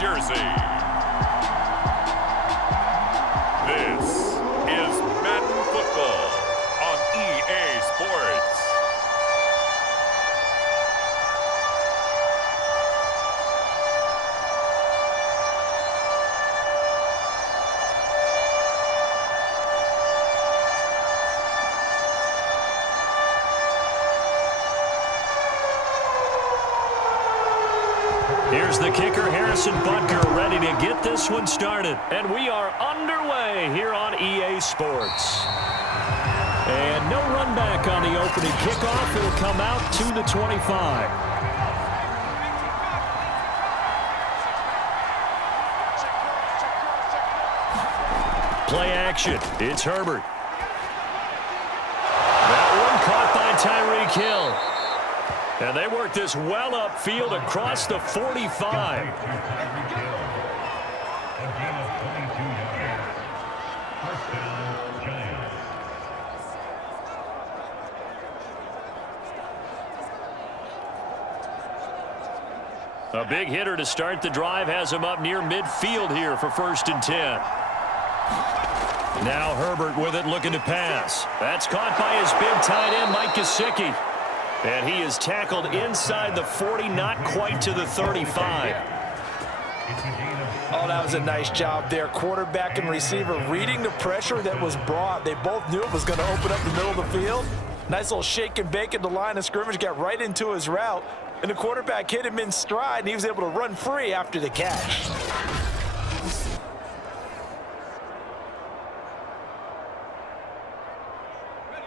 jersey. This is Madden Football on EA Sports. Here's the kicker, Harrison Butker, ready to get this one started. And we are underway here on EA Sports. And no run back on the opening kickoff. It'll come out to the 25. Play action. It's Herbert. That one caught by Tyreek Hill. And they work this well upfield across the 45. A big hitter to start the drive has him up near midfield here for 1st and 10. Now Herbert with it, looking to pass. That's caught by his big tight end, Mike Gesicki. And he is tackled inside the 40, not quite to the 35. Oh, that was a nice job there. Quarterback and receiver reading the pressure that was brought. They both knew it was going to open up the middle of the field. Nice little shake and bake at the line of scrimmage, got right into his route. And the quarterback hit him in stride, and he was able to run free after the catch.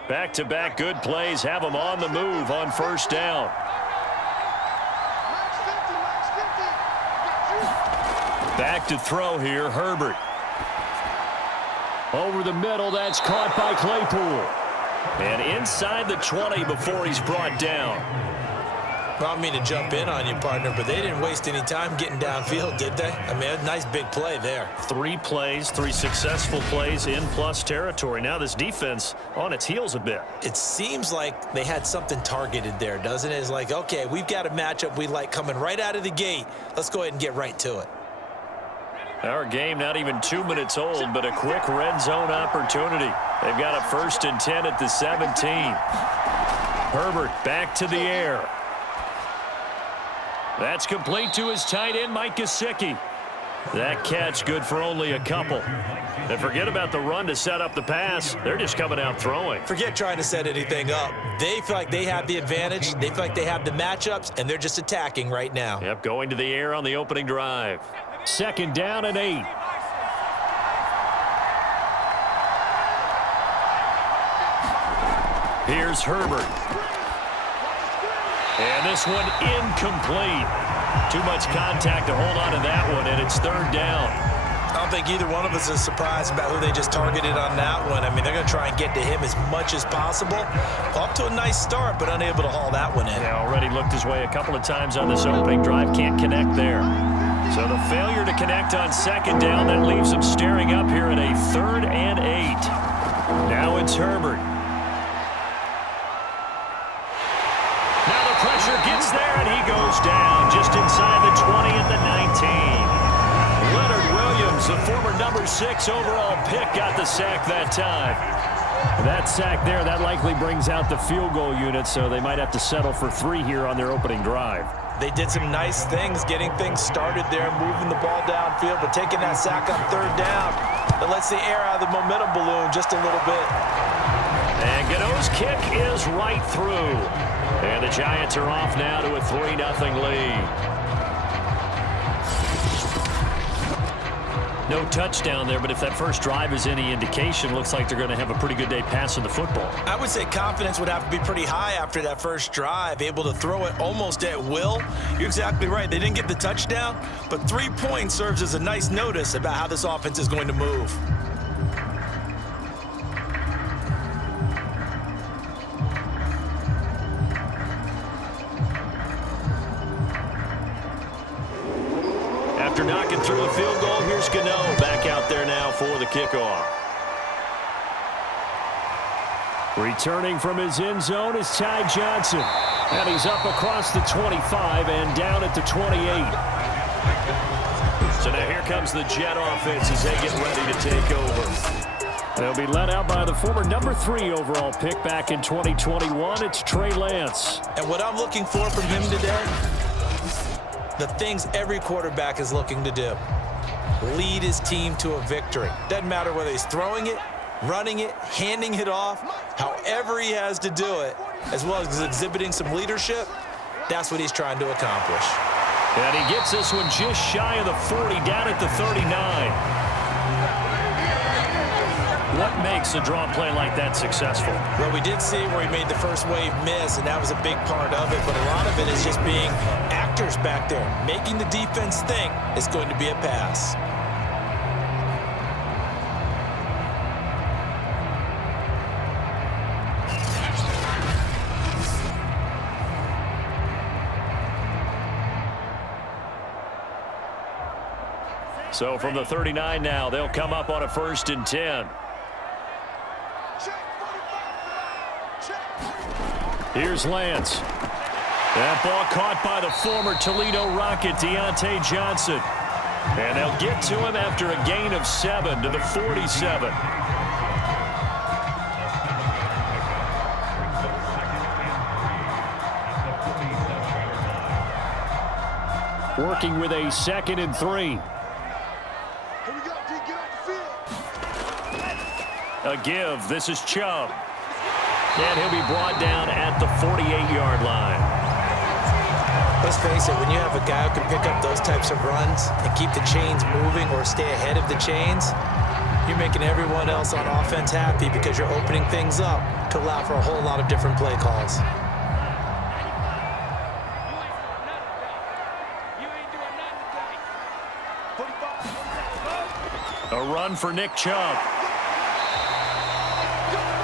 Back-to-back good plays have them on the move on 1st down. Back to throw here, Herbert. Over the middle, that's caught by Claypool. And inside the 20 before he's brought down. I don't mean to jump in on you, partner, but they didn't waste any time getting downfield, did they? I mean, a nice big play there. 3 plays, 3 successful plays in plus territory. Now this defense on its heels a bit. It seems like they had something targeted there, doesn't it? It's like, okay, we've got a matchup we like coming right out of the gate. Let's go ahead and get right to it. Our game not even 2 minutes old, but a quick red zone opportunity. They've got a 1st and 10 at the 17. Herbert back to the air. That's complete to his tight end, Mike Gesicki. That catch good for only a couple. And forget about the run to set up the pass. They're just coming out throwing. Forget trying to set anything up. They feel like they have the advantage. They feel like they have the matchups, and they're just attacking right now. Yep, going to the air on the opening drive. 2nd down and 8. Here's Herbert. And this one incomplete. Too much contact to hold on to that one, and it's 3rd down. I don't think either one of us is surprised about who they just targeted on that one. I mean, they're going to try and get to him as much as possible. Off to a nice start, but unable to haul that one in. Yeah, already looked his way a couple of times on this opening drive. Can't connect there. So the failure to connect on 2nd down, that leaves him staring up here at a 3rd and 8. Now it's Herbert. Pressure gets there, and he goes down just inside the 20 at the 19. Leonard Williams, the former number 6 overall pick, got the sack that time. That sack there, that likely brings out the field goal unit, so they might have to settle for 3 here on their opening drive. They did some nice things, getting things started there, moving the ball downfield, but taking that sack on 3rd down, that lets the air out of the momentum balloon just a little bit. And Gano's kick is right through. And the Giants are off now to a 3-0 lead. No touchdown there, but if that first drive is any indication, looks like they're going to have a pretty good day passing the football. I would say confidence would have to be pretty high after that first drive, able to throw it almost at will. You're exactly right. They didn't get the touchdown, but 3 points serves as a nice notice about how this offense is going to move. After knocking through a field goal, here's Gano back out there now for the kickoff. Returning from his end zone is Ty Johnson. And he's up across the 25 and down at the 28. So now here comes the Jet offense as they get ready to take over. They'll be led out by the former number 3 overall pick back in 2021. It's Trey Lance. And what I'm looking for from him today, the things every quarterback is looking to do. Lead his team to a victory. Doesn't matter whether he's throwing it, running it, handing it off, however he has to do it, as well as exhibiting some leadership, that's what he's trying to accomplish. And he gets this one just shy of the 40, down at the 39. What makes a draw play like that successful? Well, we did see where he made the first wave miss, and that was a big part of it. But a lot of it is just being actors back there. Making the defense think it's going to be a pass. So from the 39 now, they'll come up on a 1st and 10. Here's Lance. That ball caught by the former Toledo Rocket, Deontay Johnson. And they'll get to him after a gain of 7 to the 47. Working with a 2nd and 3. A give. This is Chubb. And he'll be brought down at the 48-yard line. Let's face it, when you have a guy who can pick up those types of runs and keep the chains moving or stay ahead of the chains, you're making everyone else on offense happy because you're opening things up to allow for a whole lot of different play calls. A run for Nick Chubb.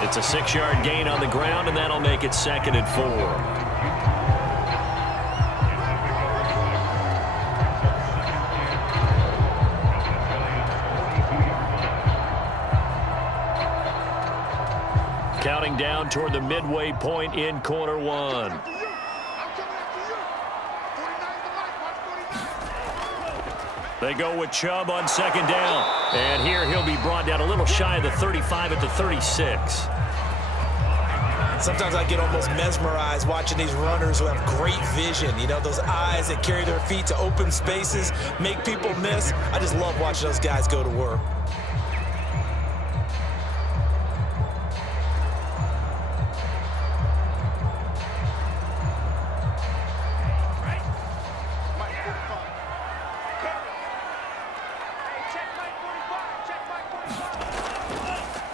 It's a 6-yard gain on the ground, and that'll make it 2nd and 4. Counting down toward the midway point in quarter 1. They go with Chubb on 2nd down. And here he'll be brought down a little shy of the 35 at the 36. Sometimes I get almost mesmerized watching these runners who have great vision. You know, those eyes that carry their feet to open spaces, make people miss. I just love watching those guys go to work.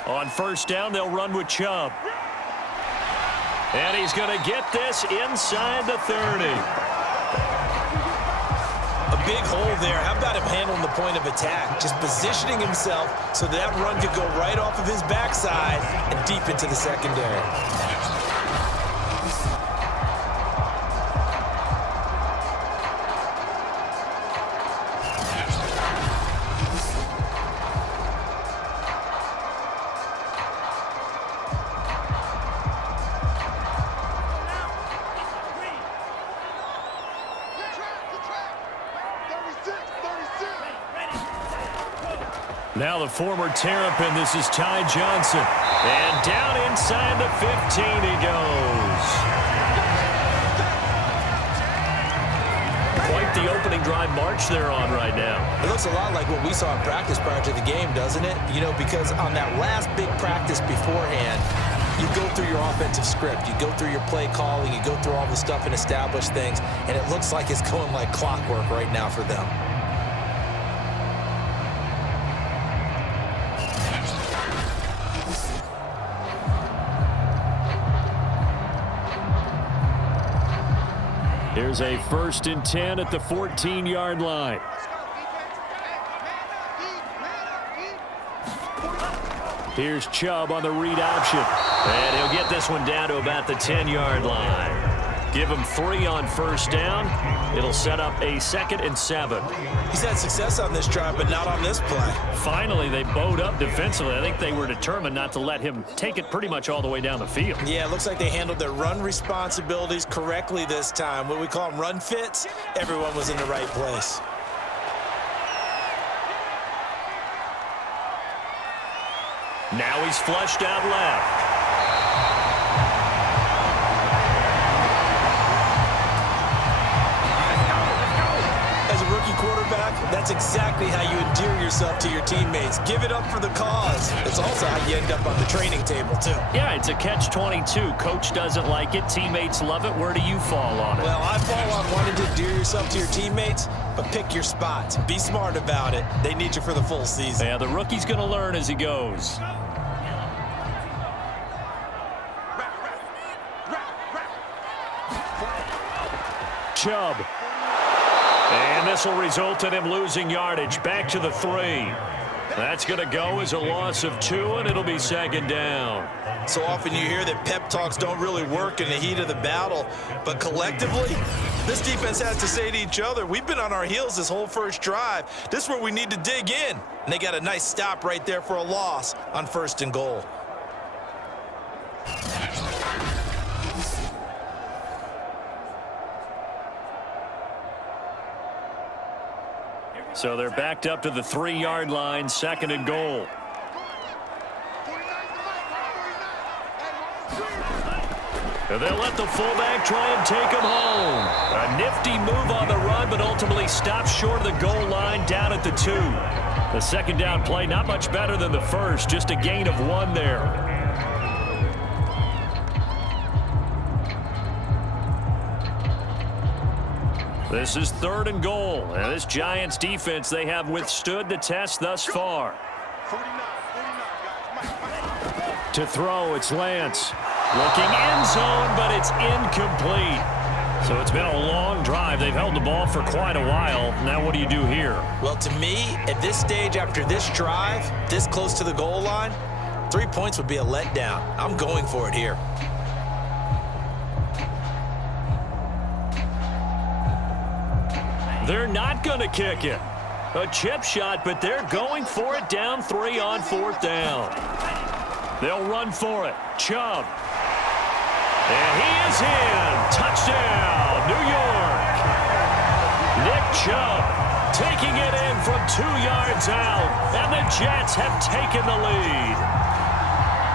On 1st down, they'll run with Chubb. And he's going to get this inside the 30. A big hole there. How about him handling the point of attack? Just positioning himself so that run could go right off of his backside and deep into the secondary. Now the former Terrapin, this is Ty Johnson. And down inside the 15 he goes. Quite the opening drive march they're on right now. It looks a lot like what we saw in practice prior to the game, doesn't it? You know, because on that last big practice beforehand, you go through your offensive script, you go through your play calling, you go through all the stuff and establish things, and it looks like it's going like clockwork right now for them. Here's a 1st and 10 at the 14-yard line. Here's Chubb on the read option. And he'll get this one down to about the 10-yard line. Give him 3 on 1st down. It'll set up a 2nd and 7. He's had success on this drive, but not on this play. Finally, they bowed up defensively. I think they were determined not to let him take it pretty much all the way down the field. Yeah, it looks like they handled their run responsibilities correctly this time. What we call them run fits, everyone was in the right place. Now he's flushed out left. As a rookie quarterback, that's exactly how you endear yourself to your teammates. Give it up for the cause. It's also how you end up on the training table, too. Yeah, it's a catch-22. Coach doesn't like it. Teammates love it. Where do you fall on it? Well, I fall on wanting to endear yourself to your teammates, but pick your spots. Be smart about it. They need you for the full season. Yeah, the rookie's going to learn as he goes. Chubb. And this will result in him losing yardage. Back to the 3. That's going to go as a loss of 2, and it'll be second down. So often you hear that pep talks don't really work in the heat of the battle, but collectively, this defense has to say to each other, we've been on our heels this whole first drive. This is where we need to dig in. And they got a nice stop right there for a loss on 1st and goal. So they're backed up to the 3-yard line, 2nd and goal. And they'll let the fullback try and take him home. A nifty move on the run, but ultimately stops short of the goal line down at the 2. The second down play not much better than the first, just a gain of 1 there. This is 3rd and goal. And this Giants defense, they have withstood the test thus far. To throw, it's Lance. Looking end zone, but it's incomplete. So it's been a long drive. They've held the ball for quite a while. Now what do you do here? Well, to me, at this stage after this drive, this close to the goal line, 3 points would be a letdown. I'm going for it here. They're not going to kick it. A chip shot, but they're going for it down 3 on 4th down. They'll run for it. Chubb. And he is in. Touchdown, New York. Nick Chubb taking it in from 2 yards out, and the Jets have taken the lead.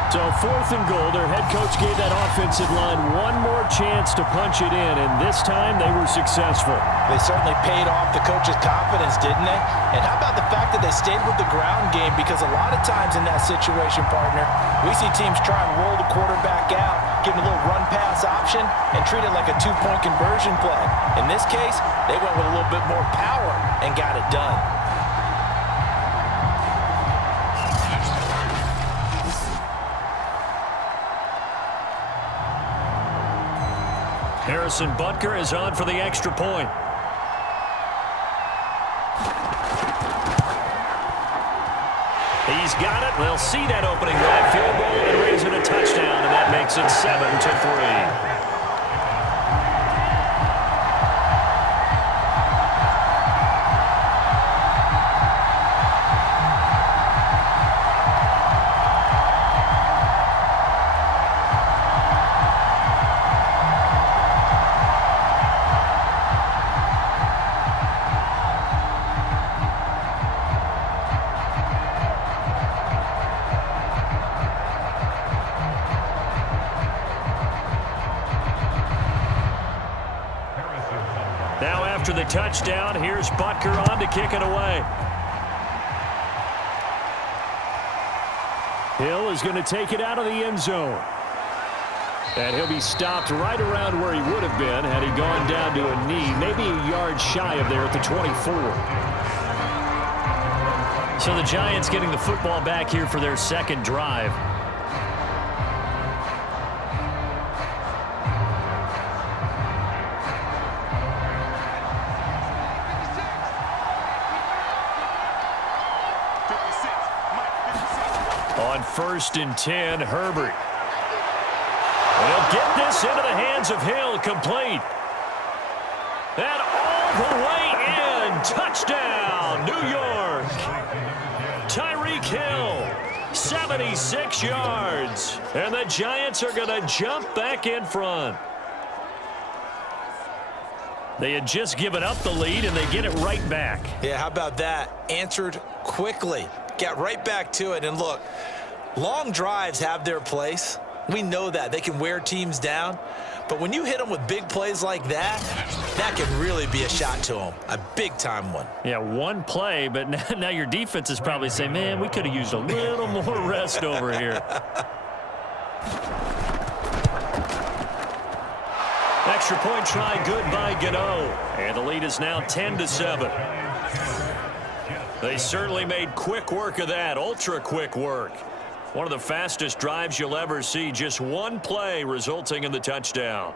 So 4th and goal, their head coach gave that offensive line one more chance to punch it in, and this time they were successful. They certainly paid off the coach's confidence, didn't they? And how about the fact that they stayed with the ground game? Because a lot of times in that situation, partner, we see teams try and roll the quarterback out, give him a little run-pass option, and treat it like a 2-point conversion play. In this case, they went with a little bit more power and got it done. Harrison Butker is on for the extra point. He's got it. They'll see that opening drive field goal and raise it a touchdown, and that makes it 7-3. Now after the touchdown, here's Butker on to kick it away. Hill is going to take it out of the end zone. And he'll be stopped right around where he would have been had he gone down to a knee, maybe a yard shy of there at the 24. So the Giants getting the football back here for their second drive. On 1st and 10, Herbert. And he'll get this into the hands of Hill, complete. And all the way in. Touchdown, New York. Tyreek Hill, 76 yards. And the Giants are going to jump back in front. They had just given up the lead, and they get it right back. Yeah, how about that? Answered quickly. Got right back to it. And look, Long drives have their place. We know that. They can wear teams down. But when you hit them with big plays like that, that can really be a shot to them, a big-time one. Yeah, one play, but now your defense is probably saying, man, we could have used a little more rest over here. Extra point try good by Gano. And the lead is now 10-7. They certainly made quick work of that, ultra-quick work. One of the fastest drives you'll ever see, just one play resulting in the touchdown.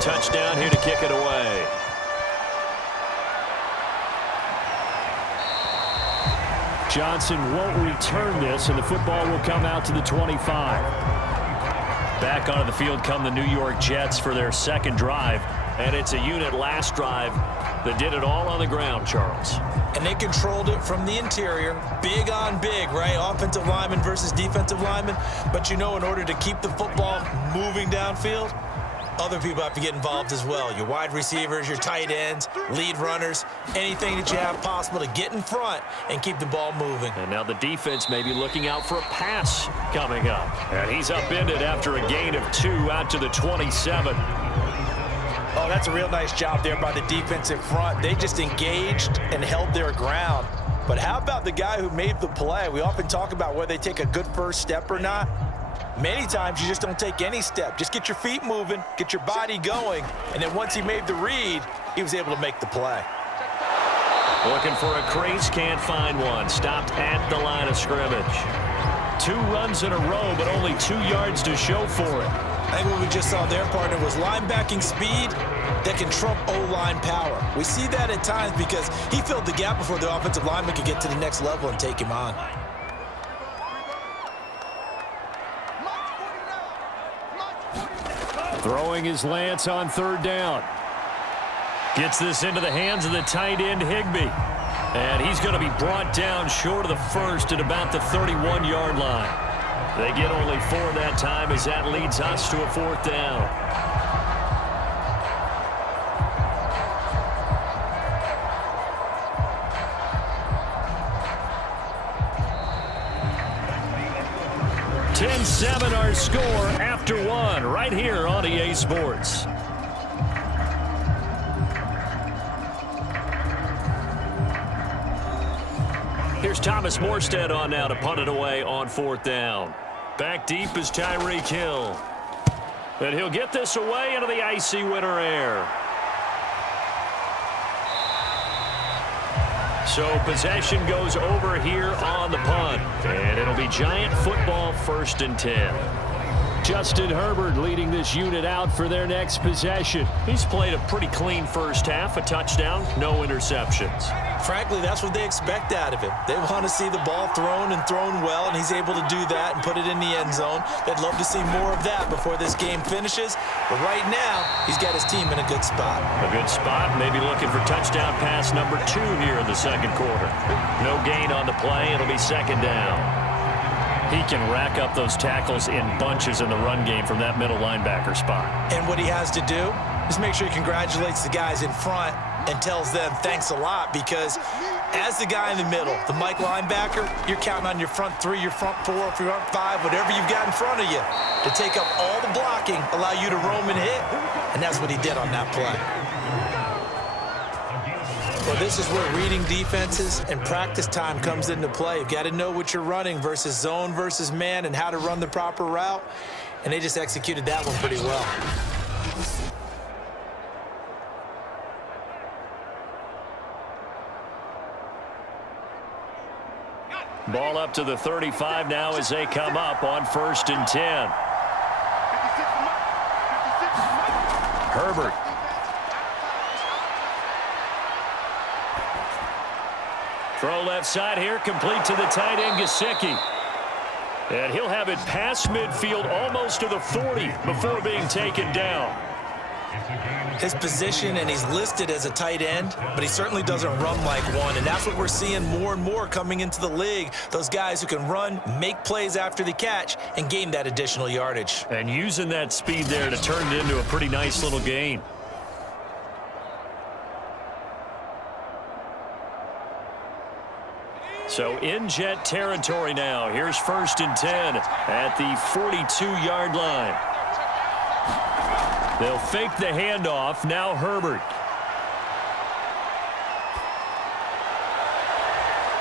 Touchdown here to kick it away. Johnson won't return this, and the football will come out to the 25. Back onto the field come the New York Jets for their second drive, and it's a unit last drive that did it all on the ground, Charles. And they controlled it from the interior, big on big, right? Offensive lineman versus defensive lineman. But you know, in order to keep the football moving downfield, other people have to get involved as well. Your wide receivers, your tight ends, lead runners, anything that you have possible to get in front and keep the ball moving. And now the defense may be looking out for a pass coming up. And he's upended after a gain of 2 out to the 27. Oh, that's a real nice job there by the defensive front. They just engaged and held their ground. But how about the guy who made the play? We often talk about whether they take a good first step or not. Many times you just don't take any step. Just get your feet moving, get your body going, and then once he made the read, he was able to make the play. Looking for a crease, can't find one. Stopped at the line of scrimmage. 2 runs in a row, but only 2 yards to show for it. I think what we just saw there, partner, was linebacking speed that can trump O-line power. We see that at times because he filled the gap before the offensive lineman could get to the next level and take him on. Throwing his Lance on 3rd down. Gets this into the hands of the tight end, Higbee. And he's going to be brought down short of the first at about the 31-yard line. They get only 4 that time as that leads us to a 4th down. $10-7 our score after 1 right here on EA Sports. Here's Thomas Morstead on now to punt it away on 4th down. Back deep is Tyreek Hill. And he'll get this away into the icy winter air. So possession goes over here on the punt. And it'll be Giant football 1st and 10. Justin Herbert leading this unit out for their next possession. He's played a pretty clean first half, a touchdown, no interceptions. Frankly, that's what they expect out of him. They want to see the ball thrown and thrown well, and he's able to do that and put it in the end zone. They'd love to see more of that before this game finishes. But right now, he's got his team in a good spot. A good spot, maybe looking for touchdown pass number 2 here in the second quarter. No gain on the play. It'll be 2nd down. He can rack up those tackles in bunches in the run game from that middle linebacker spot. And what he has to do is make sure he congratulates the guys in front and tells them thanks a lot, because as the guy in the middle, the Mike linebacker, you're counting on your front 3, your front 4, your front 5, whatever you've got in front of you to take up all the blocking, allow you to roam and hit, and that's what he did on that play. Well, this is where reading defenses and practice time comes into play. You've got to know what you're running versus zone versus man and how to run the proper route, and they just executed that one pretty well. Ball up to the 35 now as they come up on 1st and 10. Herbert. Throw left side here, complete to the tight end, Gesicki. And he'll have it past midfield almost to the 40 before being taken down. His position, and he's listed as a tight end, but he certainly doesn't run like one, and that's what we're seeing more and more coming into the league. Those guys who can run, make plays after the catch, and gain that additional yardage. And using that speed there to turn it into a pretty nice little gain. So in Jet territory now. Here's 1st and 10 at the 42-yard line. They'll fake the handoff. Now Herbert.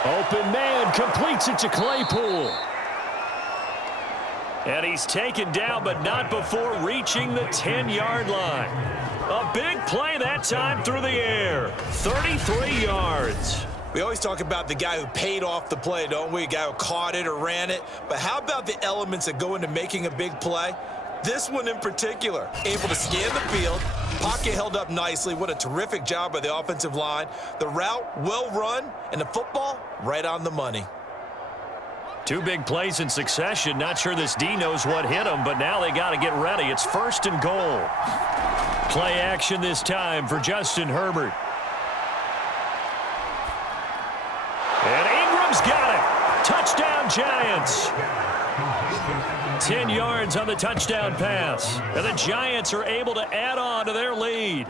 Open man, completes it to Claypool. And he's taken down, but not before reaching the 10-yard line. A big play that time through the air. 33 yards. We always talk about the guy who paid off the play, don't we? A guy who caught it or ran it. But how about the elements that go into making a big play? This one in particular, able to scan the field, pocket held up nicely. What a terrific job by the offensive line. The route, well run, and the football, right on the money. 2 big plays in succession. Not sure this D knows what hit him, but now they got to get ready. It's 1st and goal. Play action this time for Justin Herbert. And Ingram's got it. Touchdown, Giants. 10 yards on the touchdown pass. And the Giants are able to add on to their lead.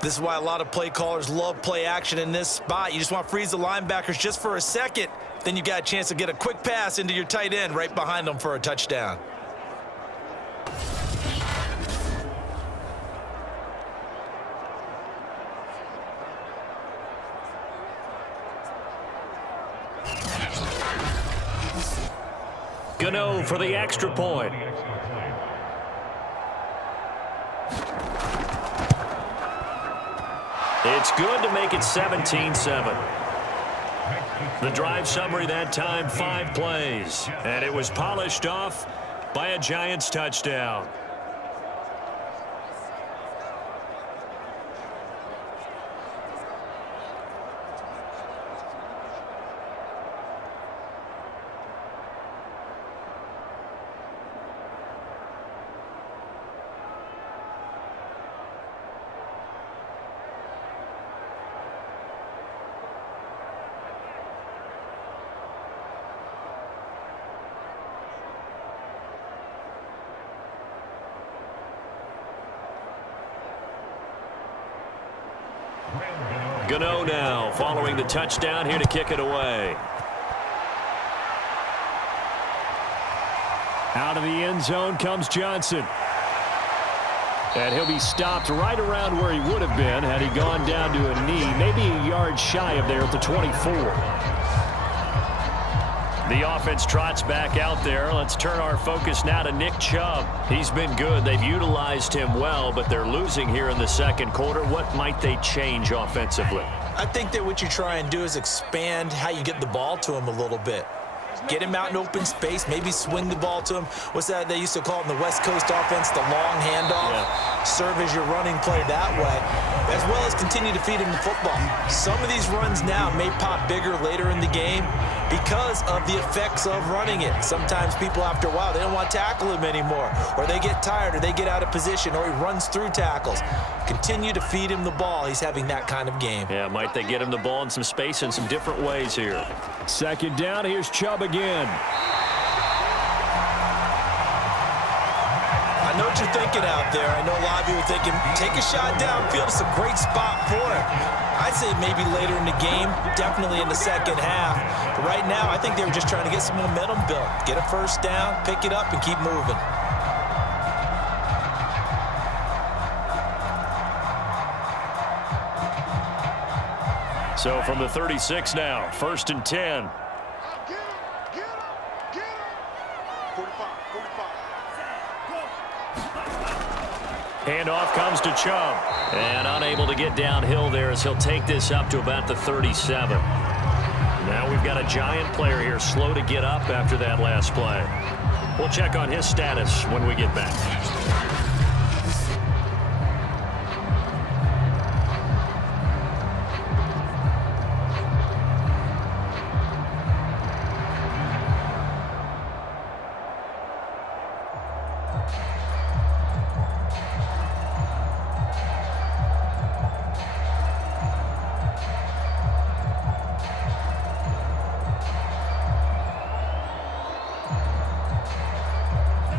This is why a lot of play callers love play action in this spot. You just want to freeze the linebackers just for a second. Then you got a chance to get a quick pass into your tight end right behind them for a touchdown. Gano for the extra point. It's good to make it 17-7. The drive summary that time, 5 plays. And it was polished off by a Giants touchdown. Gano now following the touchdown here to kick it away. Out of the end zone comes Johnson. And he'll be stopped right around where he would have been had he gone down to a knee, maybe a yard shy of there at the 24. The offense trots back out there. Let's turn our focus now to Nick Chubb. He's been good. They've utilized him well, but they're losing here in the second quarter. What might they change offensively? I think that what you try and do is expand how you get the ball to him a little bit. Get him out in open space, maybe swing the ball to him. What's that they used to call it in the West Coast offense, the long handoff? Yeah. Serve as your running play that way, as well as continue to feed him the football. Some of these runs now may pop bigger later in the game because of the effects of running it. Sometimes people, after a while, they don't want to tackle him anymore, or they get tired, or they get out of position, or he runs through tackles. Continue to feed him the ball. He's having that kind of game. Yeah, might they get him the ball in some space in some different ways here. Second down, here's Chubb again. I know what you're thinking out there. I know a lot of you are thinking, take a shot downfield. It's a great spot for it. I'd say maybe later in the game, definitely in the second half. But right now, I think they were just trying to get some momentum built. Get a first down, pick it up, and keep moving. So from the 36 now, 1st and 10. Handoff comes to Chubb. And unable to get downhill there as he'll take this up to about the 37. Now we've got a Giant player here slow to get up after that last play. We'll check on his status when we get back.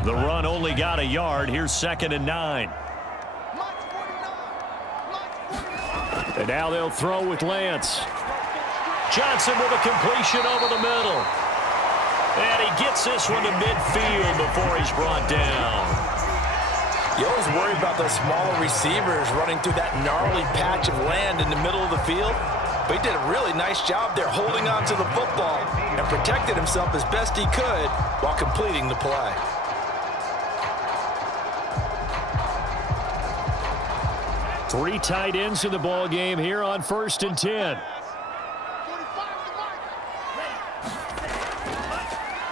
The run only got a yard. Here's 2nd and 9. And now they'll throw with Lance. Johnson with a completion over the middle. And he gets this one to midfield before he's brought down. You always worry about those smaller receivers running through that gnarly patch of land in the middle of the field. But he did a really nice job there holding on to the football and protected himself as best he could while completing the play. Three tight ends in the ball game here on 1st and 10.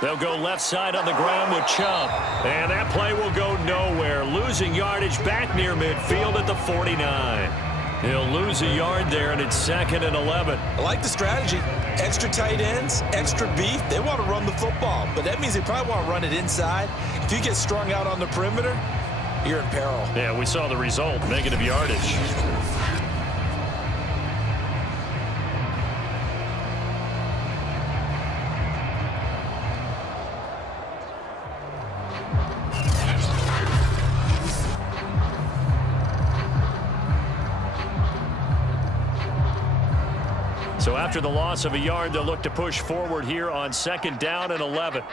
They'll go left side on the ground with Chubb. And that play will go nowhere. Losing yardage back near midfield at the 49. He'll lose a yard there, and it's 2nd and 11. I like the strategy. Extra tight ends, extra beef. They want to run the football, but that means they probably want to run it inside. If you get strung out on the perimeter, you're in peril. Yeah, we saw the result, negative yardage. So after the loss of a yard, they'll look to push forward here on 2nd down and 11.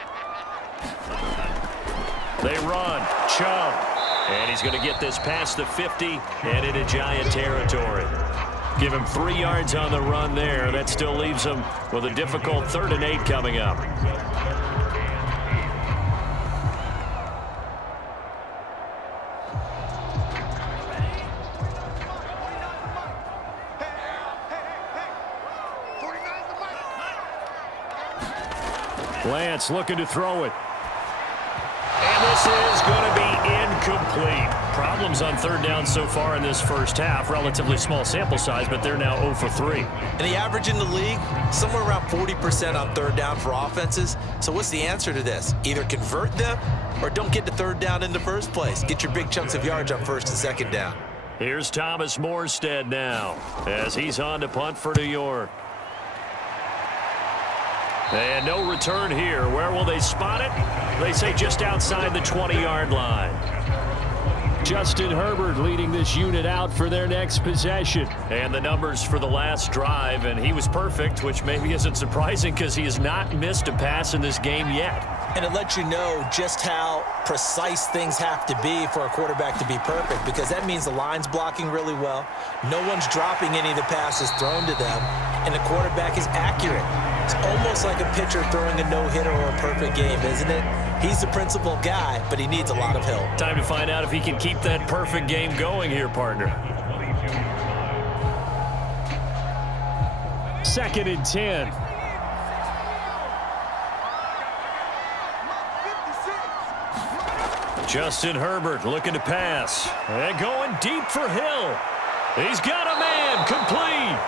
They run. Chubb. And he's going to get this past the 50 and into Giant territory. Give him 3 yards on the run there. That still leaves him with a difficult 3rd and 8 coming up. Lance looking to throw it. And this is going to be incomplete. Problems on 3rd down so far in this first half. Relatively small sample size, but they're now 0 for 3. And the average in the league, somewhere around 40% on 3rd down for offenses. So what's the answer to this? Either convert them or don't get to 3rd down in the first place. Get your big chunks of yards on 1st and 2nd down. Here's Thomas Morstead now as he's on to punt for New York. And no return here. Where will they spot it? They say just outside the 20-yard line. Justin Herbert leading this unit out for their next possession. And the numbers for the last drive, and he was perfect, which maybe isn't surprising because he has not missed a pass in this game yet. And it lets you know just how precise things have to be for a quarterback to be perfect, because that means the line's blocking really well. No one's dropping any of the passes thrown to them, and the quarterback is accurate. It's almost like a pitcher throwing a no-hitter or a perfect game, isn't it? He's the principal guy, but he needs a lot of help. Time to find out if he can keep that perfect game going here, partner. 2nd and 10. Justin Herbert looking to pass. And going deep for Hill. He's got a man, complete.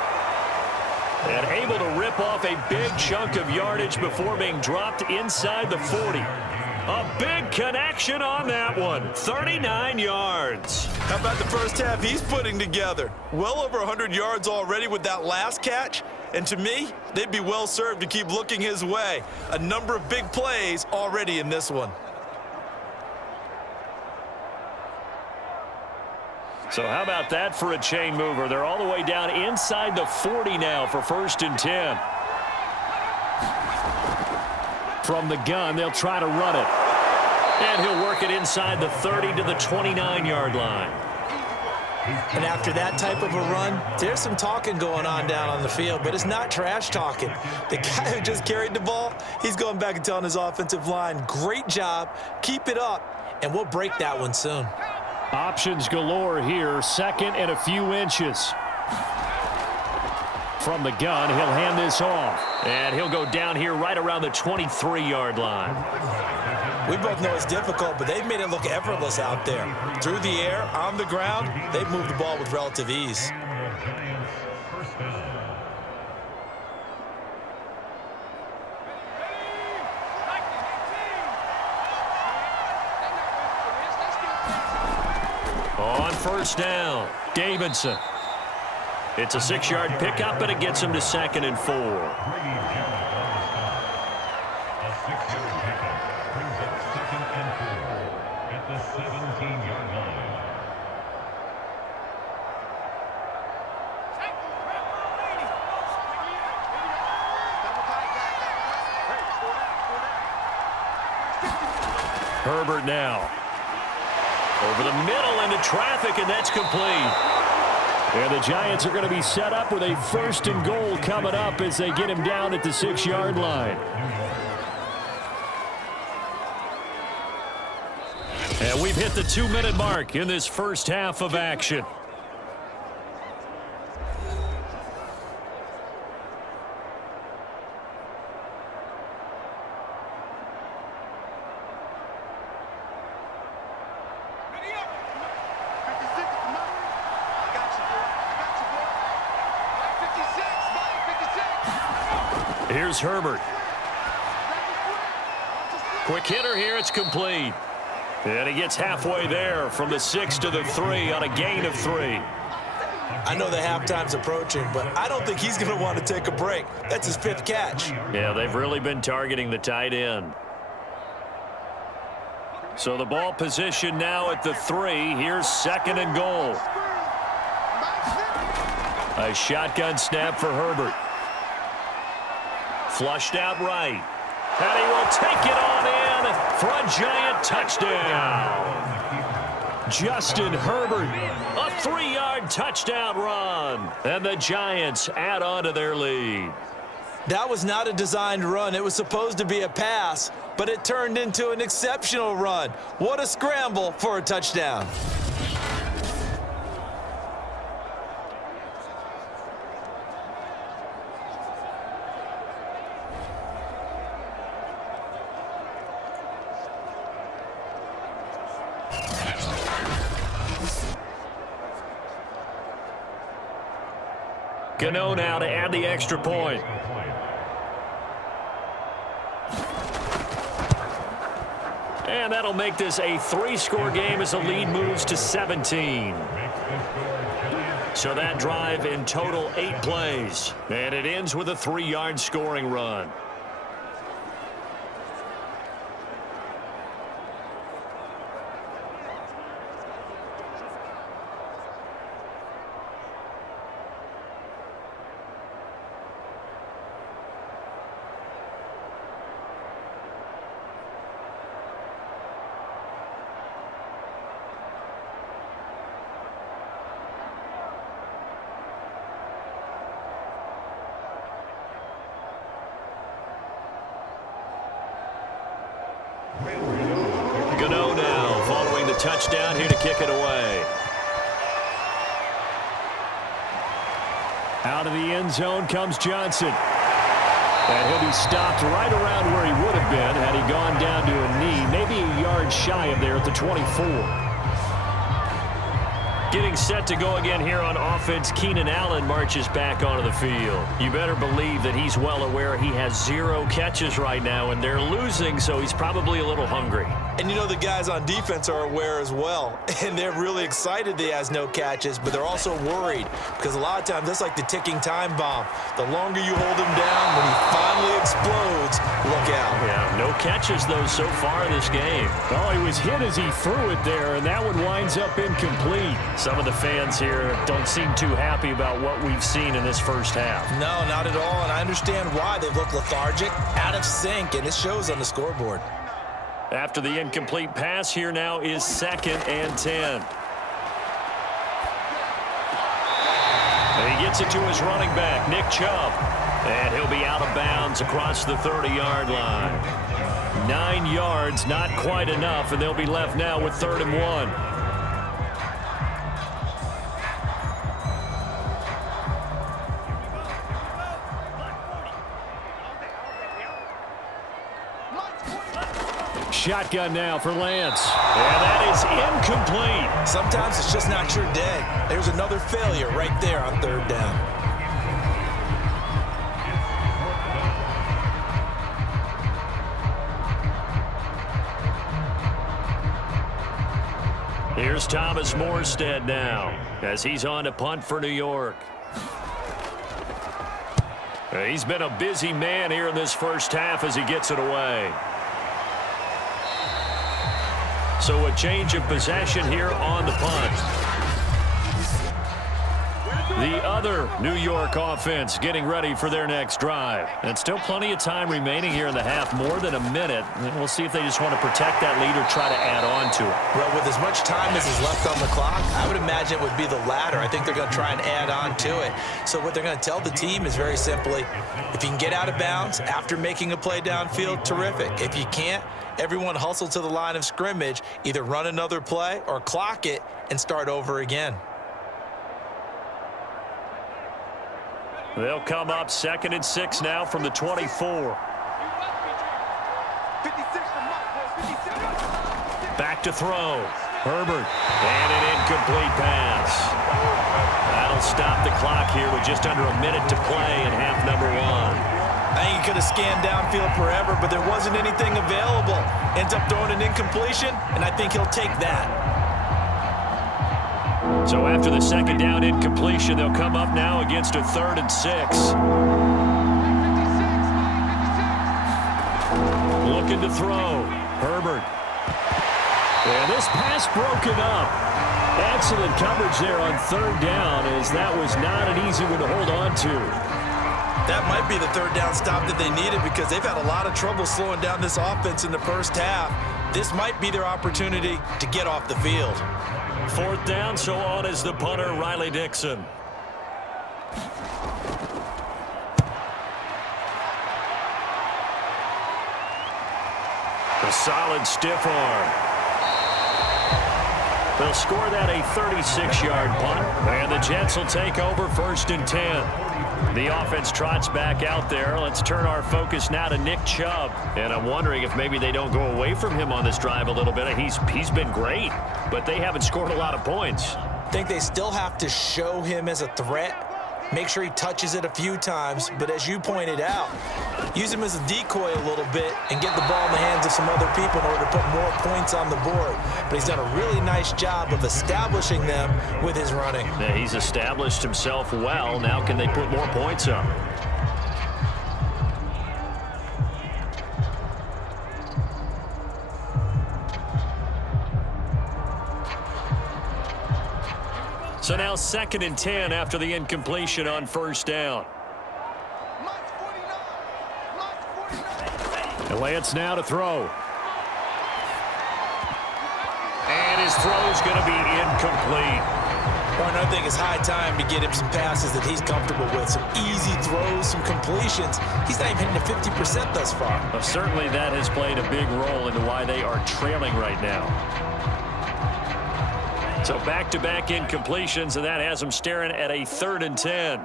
And able to rip off a big chunk of yardage before being dropped inside the 40. A big connection on that one. 39 yards. How about the first half he's putting together? Well over 100 yards already with that last catch. And to me, they'd be well served to keep looking his way. A number of big plays already in this one. So how about that for a chain mover? They're all the way down inside the 40 now for 1st and 10. From the gun, they'll try to run it. And he'll work it inside the 30 to the 29-yard line. And after that type of a run, there's some talking going on down on the field, but it's not trash talking. The guy who just carried the ball, he's going back and telling his offensive line, great job, keep it up, and we'll break that one soon. Options galore here, 2nd and a few inches. From the gun, he'll hand this off. And he'll go down here right around the 23-yard line. We both know it's difficult, but they've made it look effortless out there. Through the air, on the ground, they've moved the ball with relative ease. On 1st down, Davidson. It's a 6-yard pickup, and it gets him to 2nd and 4. the 17-yard line. Herbert now. Over the middle into traffic, and that's complete. And the Giants are going to be set up with a 1st and goal coming up as they get him down at the 6-yard line. And we've hit the 2-minute mark in this first half of action. Here's Herbert. Quick hitter here. It's complete. And he gets halfway there from the 6 to the 3 on a gain of 3. I know the halftime's approaching, but I don't think he's going to want to take a break. That's his 5th catch. Yeah, they've really been targeting the tight end. So the ball position now at the 3. Here's 2nd and goal. A shotgun snap for Herbert. Flushed out right. And he will take it on in for a Giant touchdown. Justin Herbert, a 3-yard touchdown run. And the Giants add on to their lead. That was not a designed run. It was supposed to be a pass, but it turned into an exceptional run. What a scramble for a touchdown. Gano now to add the extra point. And that'll make this a 3-score game as the lead moves to 17. So that drive in total 8 plays. And it ends with a 3-yard scoring run. Gano now following the touchdown here to kick it away. Out of the end zone comes Johnson. And he'll be stopped right around where he would have been had he gone down to a knee, maybe a yard shy of there at the 24. Getting set to go again here on offense, Keenan Allen marches back onto the field. You better believe that he's well aware he has 0 catches right now, and they're losing, so he's probably a little hungry. And you know the guys on defense are aware as well, and they're really excited that he has no catches, but they're also worried because a lot of times that's like the ticking time bomb. The longer you hold him down, when he finally explodes, look out. Yeah, no catches, though, so far in this game. Oh, he was hit as he threw it there, and that one winds up incomplete. Some of the fans here don't seem too happy about what we've seen in this first half. No, not at all, and I understand why. They've looked lethargic, out of sync, and it shows on the scoreboard. After the incomplete pass, here now is 2nd and 10. And he gets it to his running back, Nick Chubb. And he'll be out of bounds across the 30-yard line. 9 yards, not quite enough, and they'll be left now with 3rd and 1. Shotgun now for Lance. And that is incomplete. Sometimes it's just not your day. There's another failure right there on 3rd down. Here's Thomas Morstead now as he's on to punt for New York. He's been a busy man here in this first half as he gets it away. So a change of possession here on the punt. The other New York offense getting ready for their next drive. And still plenty of time remaining here in the half, more than a minute. And we'll see if they just want to protect that lead or try to add on to it. Well, with as much time as is left on the clock, I would imagine it would be the latter. I think they're going to try and add on to it. So what they're going to tell the team is very simply, if you can get out of bounds after making a play downfield, terrific. If you can't, everyone hustle to the line of scrimmage, either run another play or clock it and start over again. They'll come up 2nd and 6 now from the 24. Back to throw. Herbert. And an incomplete pass. That'll stop the clock here with just under a minute to play in half number 1. I think he could have scanned downfield forever, but there wasn't anything available. Ends up throwing an incompletion, and I think he'll take that. So after the second down incompletion, they'll come up now against a 3rd and 6. Looking to throw. Herbert. And this pass broken up. Excellent coverage there on 3rd down, as that was not an easy one to hold on to. That might be the 3rd down stop that they needed, because they've had a lot of trouble slowing down this offense in the first half. This might be their opportunity to get off the field. 4th down, so on is the punter, Riley Dixon. A solid stiff arm. They'll score that a 36-yard punt, and the Jets will take over 1st and 10. The offense trots back out there. Let's turn our focus now to Nick Chubb. And I'm wondering if maybe they don't go away from him on this drive a little bit. He's been great, but they haven't scored a lot of points. I think they still have to show him as a threat. Make sure he touches it a few times, but as you pointed out, use him as a decoy a little bit and get the ball in the hands of some other people in order to put more points on the board. But he's done a really nice job of establishing them with his running. Yeah, he's established himself well. Now can they put more points up? So now 2nd and 10 after the incompletion on 1st down. And Lance now to throw. And his throw's going to be incomplete. Well, another thing, it's high time to get him some passes that he's comfortable with. Some easy throws, some completions. He's not even hitting to 50% thus far. Well, certainly that has played a big role into why they are trailing right now. So back-to-back incompletions, and that has them staring at a 3rd and 10.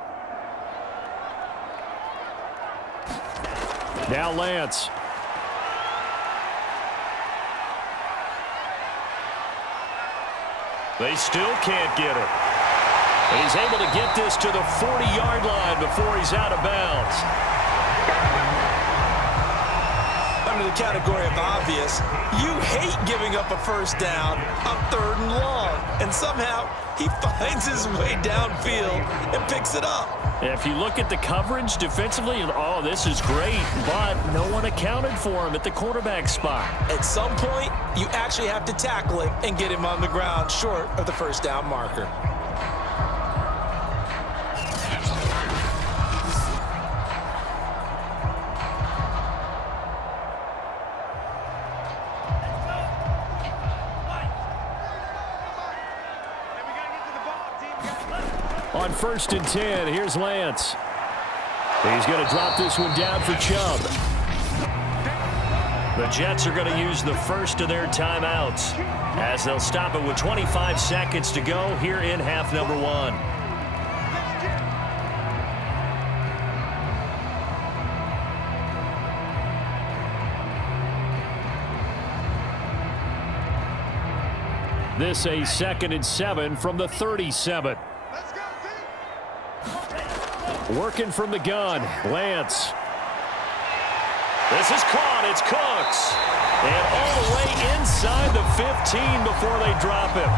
Now Lance. They still can't get it. And he's able to get this to the 40-yard line before he's out of bounds. Under the category of obvious, you hate giving up a 1st down on 3rd and long. And somehow, he finds his way downfield and picks it up. If you look at the coverage defensively, oh, this is great, but no one accounted for him at the quarterback spot. At some point, you actually have to tackle him and get him on the ground short of the 1st down marker. On 1st and 10, here's Lance. He's going to drop this one down for Chubb. The Jets are going to use the first of their timeouts as they'll stop it with 25 seconds to go here in half number 1. This a 2nd and 7 from the 37. Working from the gun, Lance. This is caught. It's Cooks. And all the way inside the 15 before they drop him.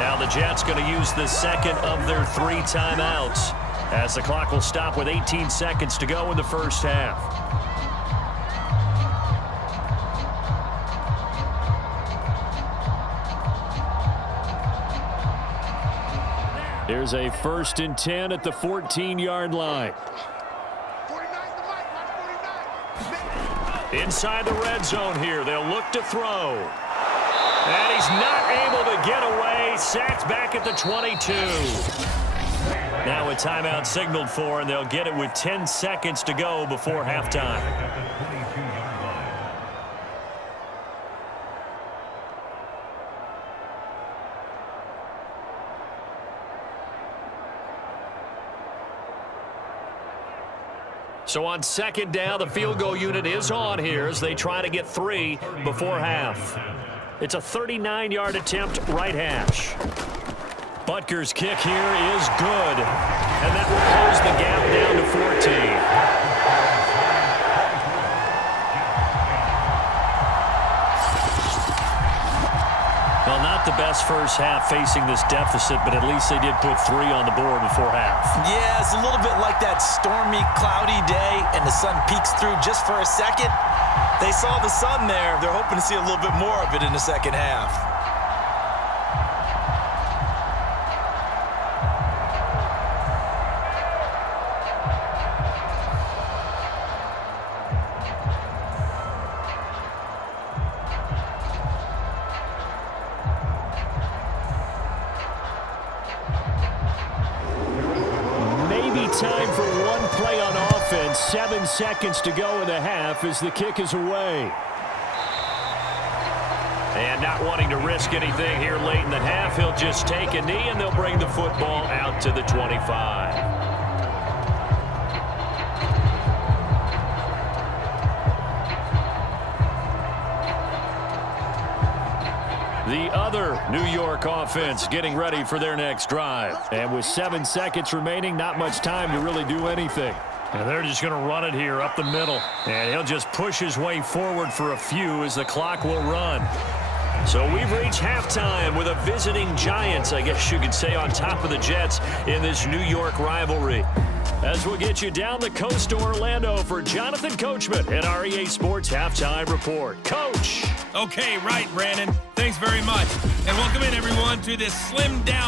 Now the Jets going to use the second of their 3 timeouts as the clock will stop with 18 seconds to go in the first half. Here's a 1st and 10 at the 14-yard line. Inside the red zone here. They'll look to throw. And he's not able to get away. Sacked back at the 22. Now a timeout signaled for, and they'll get it with 10 seconds to go before halftime. So on 2nd down, the field goal unit is on here as they try to get 3 before half. It's a 39-yard attempt, right hash. Butker's kick here is good, and that will close the gap down to 14. Well, not the best first half facing this deficit, but at least they did put 3 on the board before half. Yeah, it's a little bit like that stormy, cloudy day, and the sun peeks through just for a second. They saw the sun there. They're hoping to see a little bit more of it in the second half. Time for one play on offense. 7 seconds to go in the half as the kick is away. And not wanting to risk anything here late in the half, he'll just take a knee and they'll bring the football out to the 25. The other New York offense getting ready for their next drive. And with 7 seconds remaining, not much time to really do anything. And they're just going to run it here up the middle. And he'll just push his way forward for a few as the clock will run. So we've reached halftime with a visiting Giants, I guess you could say, on top of the Jets in this New York rivalry. As we'll get you down the coast to Orlando for Jonathan Coachman at our EA Sports Halftime Report. Coach! Okay, right, Brandon. Thanks very much. And welcome in, everyone, to this slimmed down